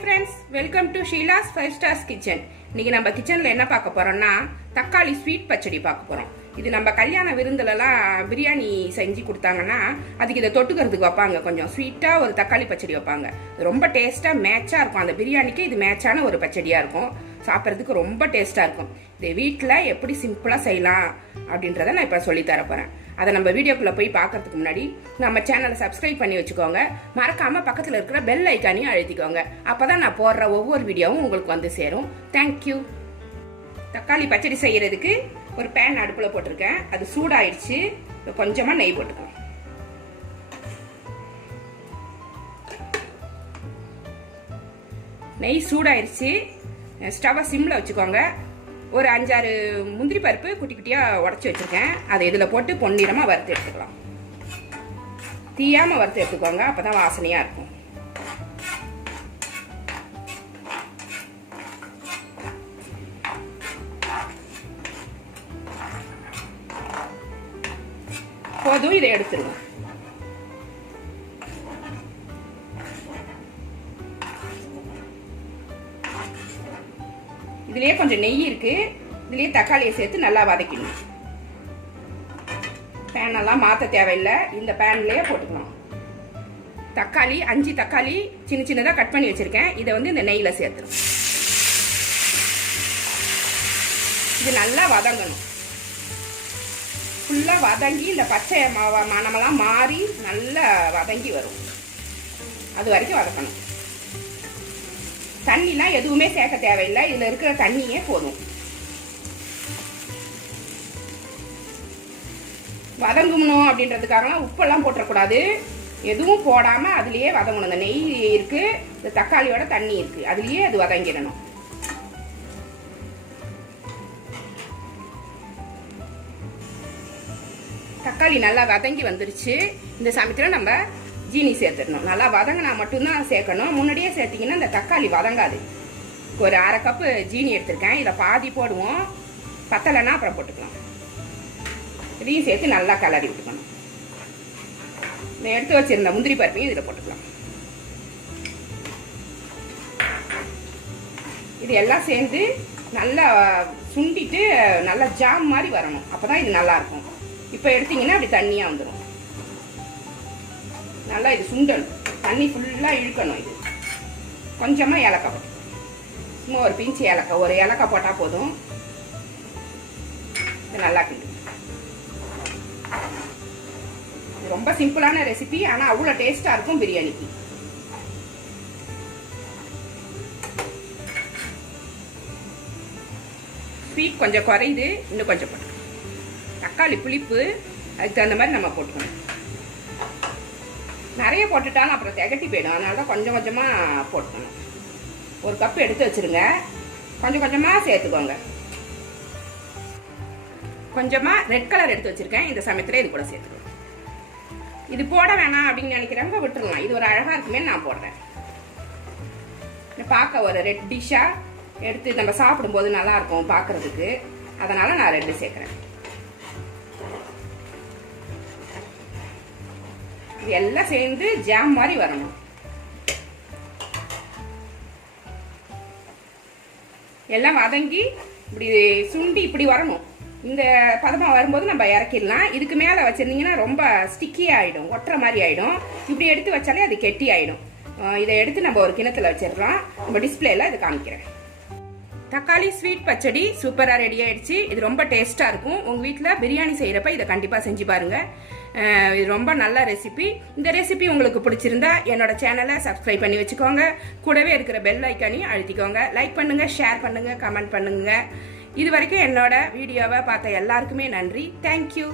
Friends welcome to Sheela's five stars kitchen இன்னைக்கு நம்ம கிச்சனில் என்ன பார்க்க போகிறோம்னா தக்காளி ஸ்வீட் பச்சடி பார்க்க போகிறோம் இது நம்ம கல்யாண விருந்துலலாம் பிரியாணி செஞ்சு கொடுத்தாங்கன்னா அதுக்கு இதை தொட்டுக்கிறதுக்கு வைப்பாங்க. கொஞ்சம் ஸ்வீட்டாக ஒரு தக்காளி பச்சடி வைப்பாங்க. ரொம்ப டேஸ்ட்டாக மேட்சாக இருக்கும். அந்த பிரியாணிக்கு இது மேட்சான ஒரு பச்சடியாக இருக்கும். சாப்பிட்றதுக்கு ரொம்ப டேஸ்ட்டாக இருக்கும். இதை வீட்டில் எப்படி சிம்பிளாக செய்யலாம் அப்படின்றத நான் இப்போ சொல்லி போகிறேன் அதை நம்ம வீடியோக்குள்ளே போய் பார்க்கறதுக்கு முன்னாடி நம்ம சேனலை சப்ஸ்கிரைப் பண்ணி வச்சுக்கோங்க. மறக்காமல் பக்கத்தில் இருக்கிற பெல் ஐக்கானையும் அழுத்திக்கோங்க. அப்போ தான் நான் போடுற ஒவ்வொரு வீடியோவும் உங்களுக்கு வந்து சேரும். தேங்க்யூ தக்காளி பச்சடி செய்யறதுக்கு ஒரு பேன் அடுப்பில் போட்டிருக்கேன். அது சூடாயிடுச்சு. கொஞ்சமாக நெய் போட்டுக்கலாம். நெய் சூடாயிருச்சு ஸ்டவ்வை சிம்மில் வச்சுக்கோங்க. ஒரு அஞ்சாறு முந்திரி பருப்பு குட்டி குட்டியாக உடச்சி வச்சுருக்கேன். அதை இதில் போட்டு பொன்னிறமாக வறுத்து எடுத்துக்கலாம். தீயாமல் வறுத்து எடுத்துக்கோங்க. அப்போ தான் வாசனையாக இருக்கும். போதும் இதை எடுத்துருவோம் இதுலேயே கொஞ்சம் நெய் இருக்குது இதுலேயே தக்காளியை சேர்த்து நல்லா வதக்கணும் பேனெல்லாம் மாற்ற தேவையில்லை. இந்த பேன்லேயே போட்டுக்கலாம். தக்காளி அஞ்சு தக்காளி சின்ன சின்னதாக கட் பண்ணி வச்சுருக்கேன். இதை வந்து இந்த நெய்யில் சேர்த்துரும் இது நல்லா வதங்கணும். ஃபுல்லாக வதங்கி இந்த பச்சை ம- மணமெல்லாம் மாறி நல்லா வதங்கி வரும். அது வரைக்கும் வதக்கணும். தண்ணிலாம் எதுவுமே சேர்க்க தேவையில்லை. இதில் இருக்கிற தண்ணியே போதும். வதங்கணும் அப்படின்றதுக்காக உப்பெல்லாம் போட்டுறக்கூடாது. எதுவும் போடாமல் அதுலேயே வதங்கணும். இந்த நெய் இருக்குது இந்த தக்காளியோட தண்ணி இருக்குது அதுலேயே அது வதங்கிடணும். தக்காளி நல்லா வதங்கி வந்துருச்சு. இந்த சமயத்தில் நம்ம ஜீனி சேர்த்துடணும். நல்லா வதங்கினா மட்டும்தான் சேர்க்கணும். முன்னாடியே சேர்த்திங்கன்னா இந்த தக்காளி வதங்காது. ஒரு அரை கப்பு ஜீனி எடுத்திருக்கேன். இதை பாதி போடுவோம். பத்தலைன்னா அப்புறம் போட்டுக்கலாம். இதையும் சேர்த்து நல்லா கிளறி விட்டுக்கணும். இந்த எடுத்து வச்சுருந்த முந்திரி பருப்பையும் இதில் போட்டுக்கலாம். இது எல்லாம் சேர்ந்து நல்லா சுண்டிட்டு நல்லா ஜாம் மாதிரி வரணும். அப்பதான் இது நல்லாயிருக்கும் இப்போ எடுத்தீங்கன்னா அப்படி தண்ணியாக வந்துடும் நல்லா இது சுண்டணும். தண்ணி ஃபுல்லாக இழுக்கணும் இது. கொஞ்சமாக ஏலக்காய் போட்டு. சும்மா ஒரு பிஞ்சு ஏலக்காய் ஒரு ஏலக்காய் போட்டால் போதும். இது நல்லா கிண்டு. இது ரொம்ப சிம்பிளான ரெசிபி ஆனால் அவ்வளோ டேஸ்ட்டாக இருக்கும் பிரியாணிக்கு. ஸ்வீட் கொஞ்சம் குறையுது இன்னும் கொஞ்சம் போட்டுக்கணும் தக்காளி புளிப்பு அதுக்கு தகுந்த மாதிரி நம்ம போட்டுக்கணும். நிறைய போட்டுட்டாலும் அப்புறம் திகட்டி போயிடும். அதனால தான் கொஞ்சம் கொஞ்சமாக போட்டுக்கணும் ஒரு கப் எடுத்து வச்சிருங்க. கொஞ்சம் கொஞ்சமாக சேர்த்துக்கோங்க. கொஞ்சமாக ரெட் கலர் எடுத்து வச்சுருக்கேன். இந்த சமயத்தில் இது கூட சேர்த்துக்கணும் இது போட வேணாம் அப்படின்னு நினைக்கிறவங்க விட்டுருலாம் இது ஒரு அழகாக இருக்குமே நான் போடுறேன். பார்க்க ஒரு ரெட் டிஷ்ஷாக எடுத்து நம்ம சாப்பிடும்போது நல்லா இருக்கும் பார்க்கறதுக்கு. நான் ரெண்டு சேர்க்குறேன். இது எல்லாம் சேர்ந்து ஜாம் மாதிரி வரணும். எல்லாம் வதங்கி இப்படி சுண்டி இப்படி வரணும். இந்த பதமாக வரும்போது நம்ம இறக்கிடலாம். இதுக்கு மேலே வச்சுருந்தீங்கன்னா ரொம்ப ஸ்டிக்கி ஆகிடும் ஒட்டுற மாதிரி ஆகிடும் இப்படி எடுத்து வச்சாலே அது கெட்டி ஆகிடும் இதை எடுத்து நம்ம ஒரு கிணத்துல வச்சிடலாம். நம்ம டிஸ்பிளேல இது காமிக்கிறேன். தக்காளி ஸ்வீட் பச்சடி சூப்பராக ரெடி ஆயிடுச்சு. இது ரொம்ப டேஸ்ட்டாக இருக்கும். உங்கள் வீட்டில் பிரியாணி செய்கிறப்ப இதை கண்டிப்பாக செஞ்சு பாருங்கள் இது ரொம்ப நல்ல ரெசிபி இந்த ரெசிபி உங்களுக்கு பிடிச்சிருந்தா என்னோட சேனலை சப்ஸ்கிரைப் பண்ணி வச்சுக்கோங்க. கூடவே இருக்கிற பெல் ஐக்கானையும் அழுத்திக்கோங்க. லைக் பண்ணுங்கள் ஷேர் பண்ணுங்கள் கமெண்ட் பண்ணுங்கள் இது வரைக்கும் என்னோட வீடியோவை பார்த்த எல்லாருக்குமே நன்றி. தேங்க்யூ